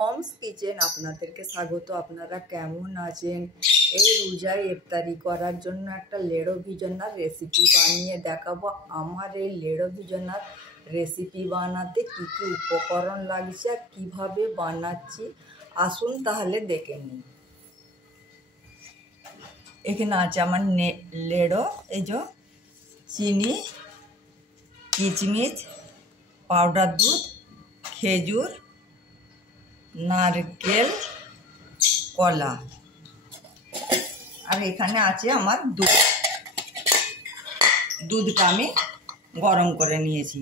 Moms kitchen আপনাদেরকে স্বাগত। আপনারা কেমন আছেন? এই রোজায় ইফতারি করার জন্য একটা লেড়ো ভিজনার রেসিপি বানিয়ে দেখাবো। আমার এই লেড়ো ভিজনার রেসিপি বানাতে কী কী উপকরণ লাগছে আর কীভাবে বানাচ্ছি আসুন তাহলে দেখে নিই। এখানে আছে আমার লেড়ো, এই যে চিনি, কিচমিচ, পাউডার দুধ, খেজুর, নারকেল, কলা, আর এখানে আছে আমার দুধ। দুধটা আমি গরম করে নিয়েছি।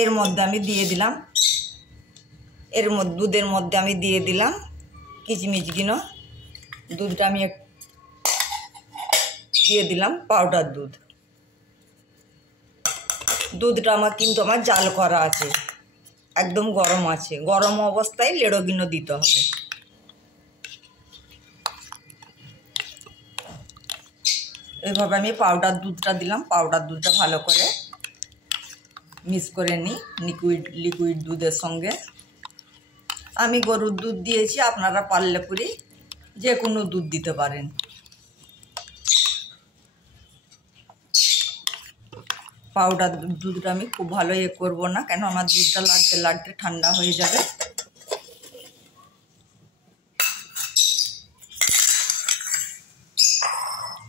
এর মধ্যে আমি দিয়ে দিলাম দুধের মধ্যে আমি দিয়ে দিলাম কিচমিচগুলো। দুধটা আমি দিয়ে দিলাম পাউডার দুধ। দুধটা আমার জাল করা আছে, একদম গরম আছে। গরম অবস্থায় লেড়োগুলো দিতে হবে। এইভাবে আমি পাউডার দুধটা দিলাম। পাউডার দুধটা ভালো করে মিক্স করে নিই লিকুইড দুধের সঙ্গে। আমি গরুর দুধ দিয়েছি, আপনারা পারলে পুরি যে কোনো দুধ দিতে পারেন। পাউডার দুধটা আমি খুব ভালো করবো না, কেন আমার দুধটা লাগতে লাগতে ঠান্ডা হয়ে যাবে।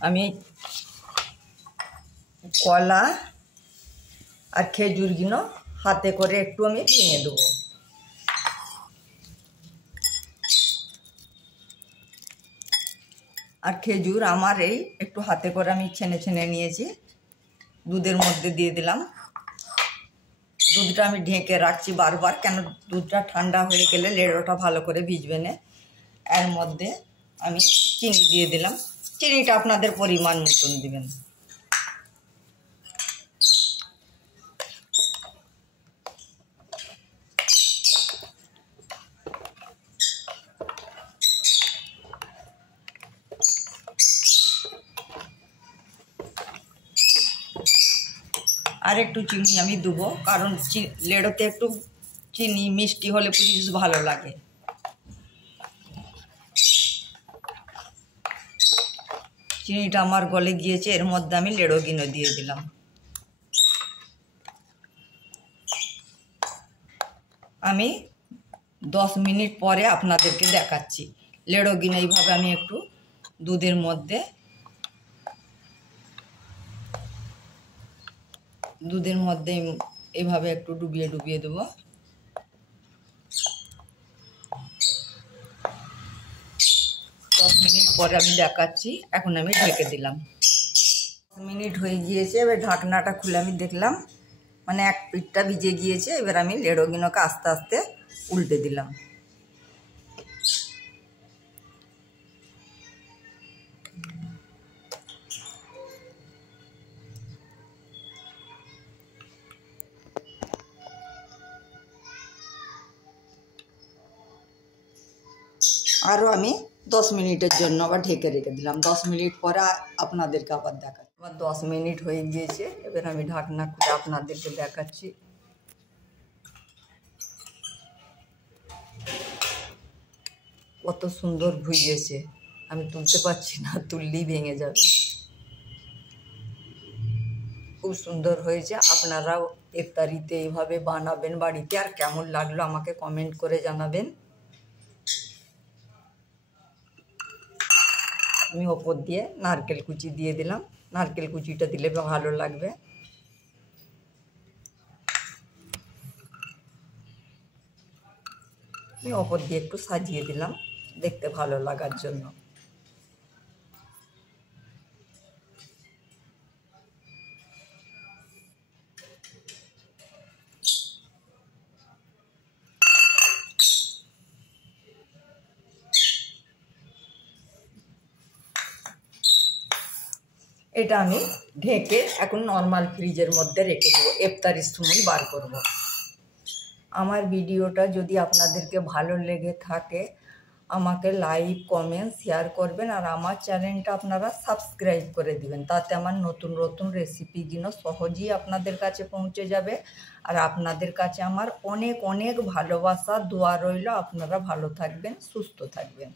আমি কলা আর খেজুরগুলো হাতে করে একটু আমি ভেঙে দেবো। আর খেজুর আমার এই একটু হাতে করে আমি ছেনে নিয়েছি, দুধের মধ্যে দিয়ে দিলাম। দুধটা আমি ঢেকে রাখছি বারবার, কেন দুধটা ঠান্ডা হয়ে গেলে লেড়োটা ভালো করে ভিজবে না। এর মধ্যে আমি চিনি দিয়ে দিলাম। চিনিটা আপনাদের পরিমাণ মতন দিবেন। আর একটু চিনি আমি দেবো, কারণ লেড়োতে একটু চিনি মিষ্টি হলে পুলিশ ভালো লাগে। চিনিটা আমার গলে গিয়েছে। এর মধ্যে আমি লেড়োগুলো দিয়ে দিলাম। আমি 10 মিনিট পরে আপনাদেরকে দেখাচ্ছি। লেড়োগুলো এইভাবে আমি একটু দুধের মধ্যে এইভাবে একটু ডুবিয়ে দেবো। দশ মিনিট পরে আমি দেখাচ্ছি। এখন আমি ঢেকে দিলাম। 10 মিনিট হয়ে গিয়েছে। এবার ঢাকনাটা খুলে আমি দেখলাম, মানে এক পিঠটা ভিজে গিয়েছে। এবার আমি লেড়োগুলোকে আস্তে আস্তে উল্টে দিলাম। আরও আমি 10 মিনিটের জন্য আবার ঢেকে রেখে দিলাম। 10 মিনিট পরে আপনাদেরকে আবার দেখাচ্ছি। আবার 10 মিনিট হয়ে গিয়েছে। এবার আমি ঢাকনা খুলে আপনাদেরকে দেখাচ্ছি। কত সুন্দর ভুজেছে, আমি তুলতে পারছি না, তুললেই ভেঙে যাবে। খুব সুন্দর হয়েছে। আপনারাও ইফতারিতে এইভাবে বানাবেন বাড়িতে। আর কেমন লাগলো আমাকে কমেন্ট করে জানাবেন। আমি ওপর দিয়ে নারকেল কুচি দিয়ে দিলাম। নারকেল কুচিটা দিলে ভালো লাগবে। আমি ওপর দিয়ে একটু সাজিয়ে দিলাম দেখতে ভালো লাগার জন্য। এটা আমি ঢেকে এখন নর্মাল ফ্রিজের মধ্যে রেখে দেবো। ইফতারির সময় বার করব। আমার ভিডিওটা যদি আপনাদেরকে ভালো লেগে থাকে আমাকে লাইক কমেন্ট শেয়ার করবেন, আর আমার চ্যানেলটা আপনারা সাবস্ক্রাইব করে দিবেন। তাতে আমার নতুন নতুন রেসিপিগুলো সহজেই আপনাদের কাছে পৌঁছে যাবে। আর আপনাদের কাছে আমার অনেক অনেক ভালোবাসা দোয়া রইল। আপনারা ভালো থাকবেন, সুস্থ থাকবেন।